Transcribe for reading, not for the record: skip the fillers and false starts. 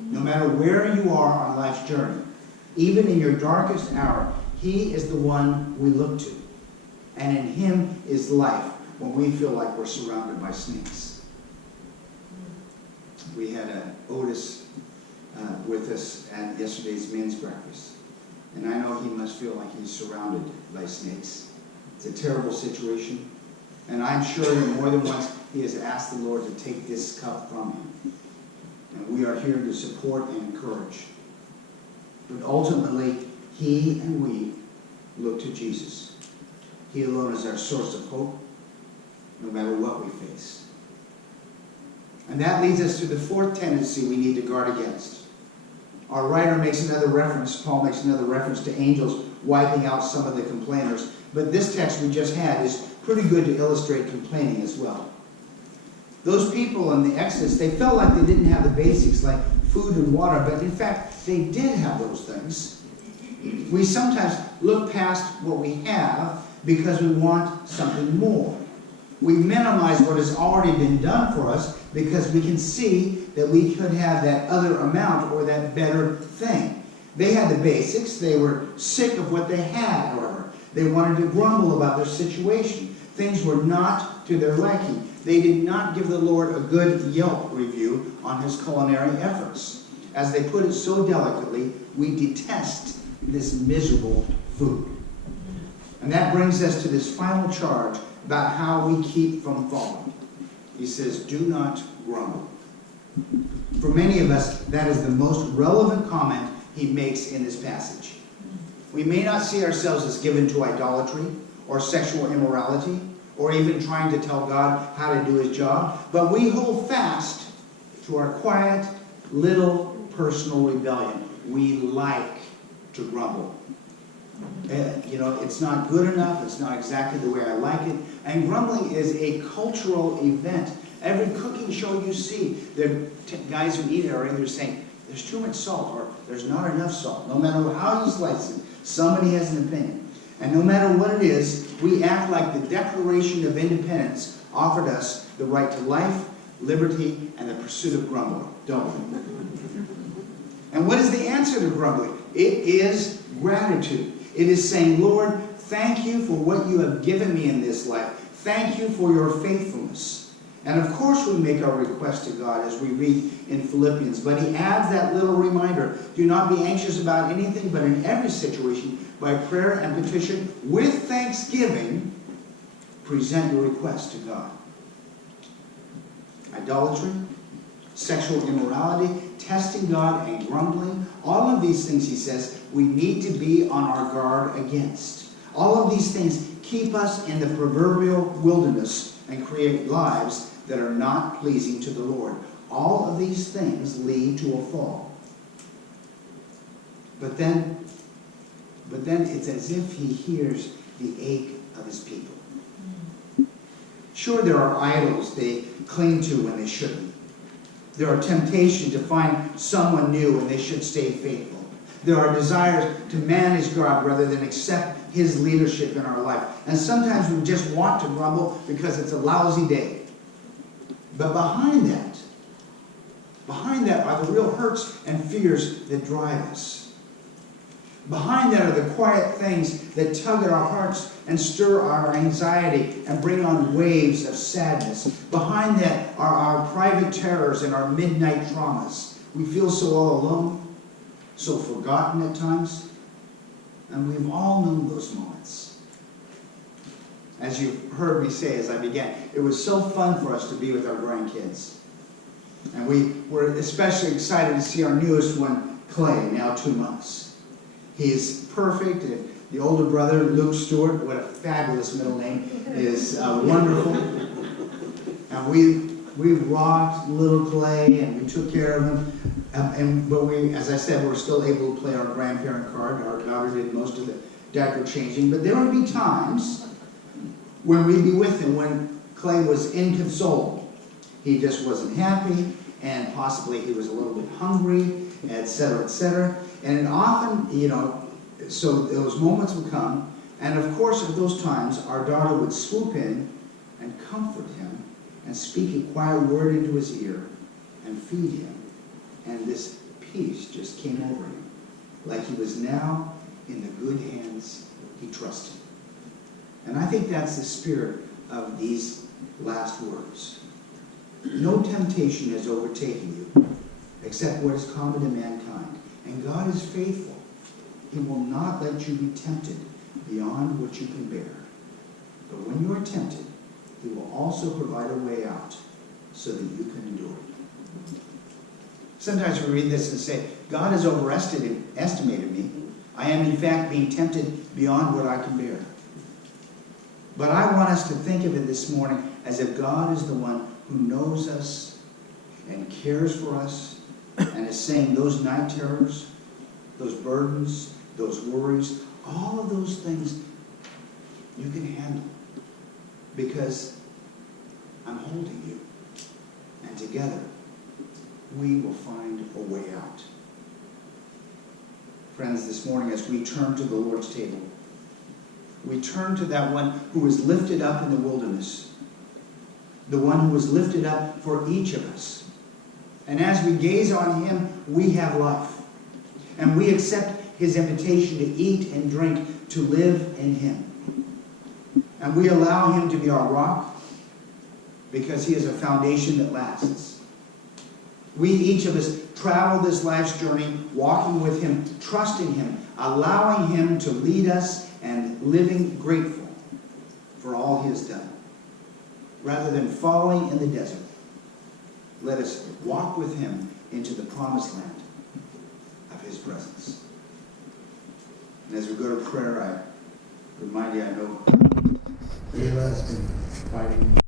No matter where you are on life's journey, even in your darkest hour, He is the one we look to. And in Him is life when we feel like we're surrounded by snakes. We had Otis with us at yesterday's men's breakfast. And I know he must feel like he's surrounded by snakes. It's a terrible situation. And I'm sure that more than once he has asked the Lord to take this cup from him. And we are here to support and encourage. But ultimately, he and we look to Jesus. He alone is our source of hope, no matter what we face. And that leads us to the fourth tendency we need to guard against. Our writer makes another reference, Paul makes another reference to angels wiping out some of the complainers. But this text we just had is pretty good to illustrate complaining as well. Those people in the Exodus, they felt like they didn't have the basics like food and water, but in fact, they did have those things. We sometimes look past what we have because we want something more. We minimize what has already been done for us because we can see that we could have that other amount or that better thing. They had the basics. They were sick of what they had, however. They wanted to grumble about their situation. Things were not to their liking. They did not give the Lord a good Yelp review on his culinary efforts. As they put it so delicately, we detest this miserable food. And that brings us to this final charge about how we keep from falling. He says, do not grumble. For many of us, that is the most relevant comment he makes in this passage. We may not see ourselves as given to idolatry or sexual immorality or even trying to tell God how to do his job, but we hold fast to our quiet, little personal rebellion. We like to grumble. It's not good enough. It's not exactly the way I like it. And grumbling is a cultural event. Every cooking show you see, the guys who eat it are either saying, there's too much salt or there's not enough salt. No matter how you slice it, somebody has an opinion. And no matter what it is, we act like the Declaration of Independence offered us the right to life, liberty, and the pursuit of grumbling, don't we? And what is the answer to grumbling? It is gratitude. It is saying, Lord, thank you for what you have given me in this life. Thank you for your faithfulness. And of course we make our request to God as we read in Philippians. But he adds that little reminder, do not be anxious about anything, but in every situation, by prayer and petition, with thanksgiving, present your request to God. Idolatry, sexual immorality, testing God, and grumbling, all of these things, he says, we need to be on our guard against. All of these things keep us in the proverbial wilderness and create lives that are not pleasing to the Lord. All of these things lead to a fall. But then it's as if he hears the ache of his people. Sure, there are idols they cling to when they shouldn't. There are temptations to find someone new and they should stay faithful. There are desires to manage God rather than accept his leadership in our life. And sometimes we just want to grumble because it's a lousy day. But behind that are the real hurts and fears that drive us. Behind that are the quiet things that tug at our hearts and stir our anxiety and bring on waves of sadness. Behind that are our private terrors and our midnight traumas. We feel so all alone, so forgotten at times. And we've all known those moments. As you heard me say as I began, it was so fun for us to be with our grandkids. And we were especially excited to see our newest one, Clay, now 2 months. He is perfect. The older brother, Luke Stewart, what a fabulous middle name, is wonderful. And we rocked little Clay and we took care of him. But we, as I said, we're still able to play our grandparent card. Our daughter did most of the diaper changing. But there would be times when we'd be with him when Clay was inconsolable. He just wasn't happy, and possibly he was a little bit hungry, etc., etc. And often, so those moments would come, and of course at those times, our daughter would swoop in and comfort him and speak a quiet word into his ear and feed him. And this peace just came over him, like he was now in the good hands he trusted. And I think that's the spirit of these last words. No temptation has overtaken you except what is common to mankind. And God is faithful. He will not let you be tempted beyond what you can bear. But when you are tempted, he will also provide a way out so that you can endure it. Sometimes we read this and say, God has overestimated me. I am in fact being tempted beyond what I can bear. But I want us to think of it this morning as if God is the one who knows us and cares for us and is saying those night terrors, those burdens, those worries, all of those things you can handle because I'm holding you. And together we will find a way out. Friends, this morning as we turn to the Lord's table, we turn to that one who was lifted up in the wilderness, the one who was lifted up for each of us. And as we gaze on him, we have life. And we accept his invitation to eat and drink, to live in him. And we allow him to be our rock because he is a foundation that lasts. We, each of us, travel this life's journey walking with him, trusting him, allowing him to lead us and living grateful for all he has done. Rather than falling in the desert, let us walk with him into the promised land of his presence. And as we go to prayer, I remind you, I know Ayla has been fighting